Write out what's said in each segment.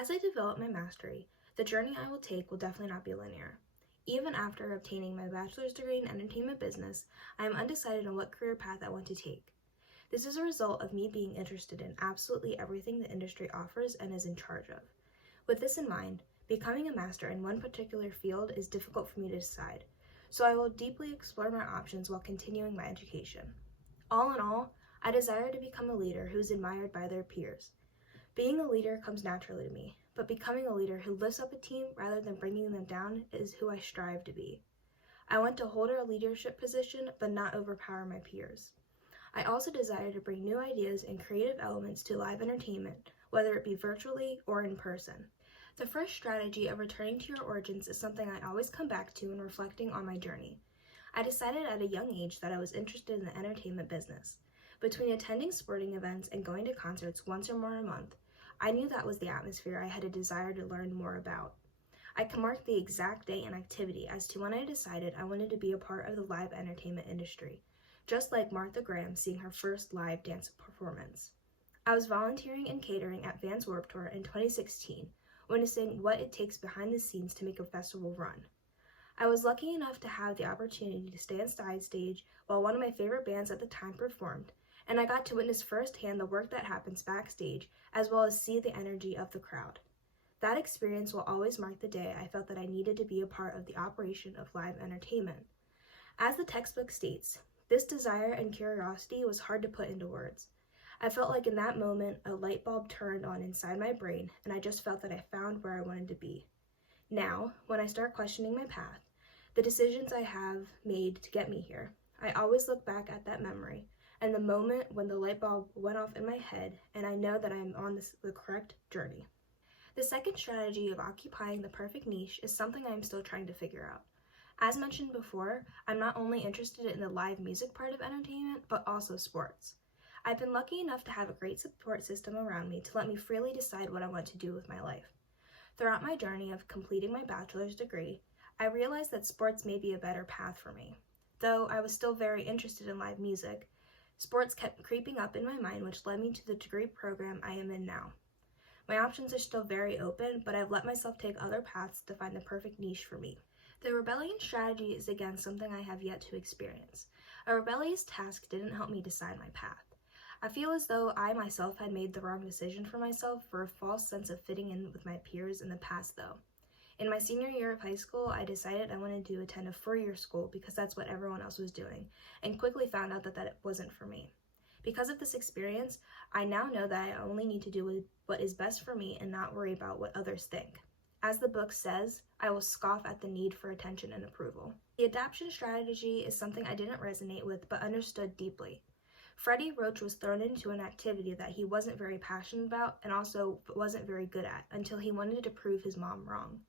As I develop my mastery, the journey I will take will definitely not be linear. Even after obtaining my bachelor's degree in entertainment business, I am undecided on what career path I want to take. This is a result of me being interested in absolutely everything the industry offers and is in charge of. With this in mind, becoming a master in one particular field is difficult for me to decide, so I will deeply explore my options while continuing my education. All in all, I desire to become a leader who is admired by their peers. Being a leader comes naturally to me, but becoming a leader who lifts up a team rather than bringing them down is who I strive to be. I want to hold a leadership position but not overpower my peers. I also desire to bring new ideas and creative elements to live entertainment, whether it be virtually or in person. The first strategy of returning to your origins is something I always come back to when reflecting on my journey. I decided at a young age that I was interested in the entertainment business. Between attending sporting events and going to concerts once or more a month, I knew that was the atmosphere I had a desire to learn more about. I can mark the exact day and activity as to when I decided I wanted to be a part of the live entertainment industry, just like Martha Graham seeing her first live dance performance. I was volunteering and catering at Vans Warped Tour in 2016, witnessing what it takes behind the scenes to make a festival run. I was lucky enough to have the opportunity to stay on side stage while one of my favorite bands at the time performed, and I got to witness firsthand the work that happens backstage as well as see the energy of the crowd. That experience will always mark the day I felt that I needed to be a part of the operation of live entertainment. As the textbook states, this desire and curiosity was hard to put into words. I felt like in that moment a light bulb turned on inside my brain, and I just felt that I found where I wanted to be. Now, when I start questioning my path, the decisions I have made to get me here, I always look back at that memory and the moment when the light bulb went off in my head, and I know that I am on the correct journey. The second strategy of occupying the perfect niche is something I am still trying to figure out. As mentioned before, I'm not only interested in the live music part of entertainment, but also sports. I've been lucky enough to have a great support system around me to let me freely decide what I want to do with my life. Throughout my journey of completing my bachelor's degree, I realized that sports may be a better path for me. Though I was still very interested in live music, sports kept creeping up in my mind, which led me to the degree program I am in now. My options are still very open, but I've let myself take other paths to find the perfect niche for me. The rebellion strategy is again something I have yet to experience. A rebellious task didn't help me decide my path. I feel as though I myself had made the wrong decision for myself for a false sense of fitting in with my peers in the past though. In my senior year of high school, I decided I wanted to attend a four-year school because that's what everyone else was doing, and quickly found out that it wasn't for me. Because of this experience, I now know that I only need to do what is best for me and not worry about what others think. As the book says, I will scoff at the need for attention and approval. The adaptation strategy is something I didn't resonate with but understood deeply. Freddie Roach was thrown into an activity that he wasn't very passionate about and also wasn't very good at until he wanted to prove his mom wrong.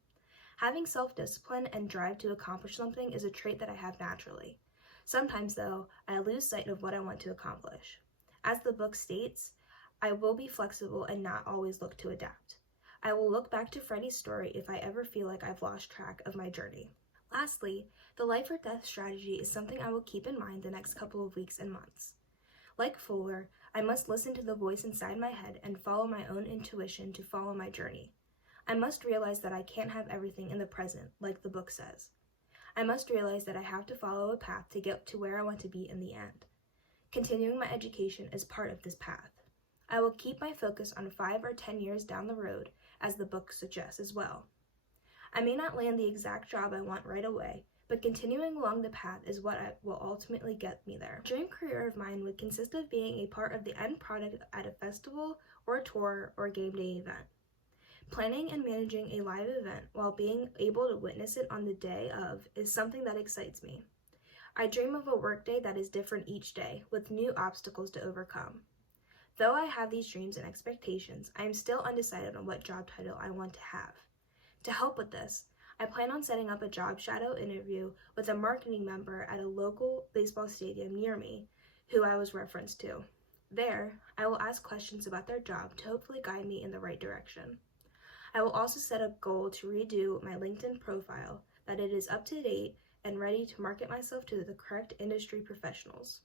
Having self-discipline and drive to accomplish something is a trait that I have naturally. Sometimes, though, I lose sight of what I want to accomplish. As the book states, I will be flexible and not always look to adapt. I will look back to Freddie's story if I ever feel like I've lost track of my journey. Lastly, the life or death strategy is something I will keep in mind the next couple of weeks and months. Like Fuller, I must listen to the voice inside my head and follow my own intuition to follow my journey. I must realize that I can't have everything in the present, like the book says. I must realize that I have to follow a path to get to where I want to be in the end. Continuing my education is part of this path. I will keep my focus on 5 or 10 years down the road, as the book suggests as well. I may not land the exact job I want right away, but continuing along the path is what will ultimately get me there. A dream career of mine would consist of being a part of the end product at a festival or tour or game day event. Planning and managing a live event while being able to witness it on the day of is something that excites me. I dream of a workday that is different each day, with new obstacles to overcome. Though I have these dreams and expectations, I am still undecided on what job title I want to have. To help with this, I plan on setting up a job shadow interview with a marketing member at a local baseball stadium near me, who I was referenced to. There, I will ask questions about their job to hopefully guide me in the right direction. I will also set a goal to redo my LinkedIn profile, that it is up to date and ready to market myself to the correct industry professionals.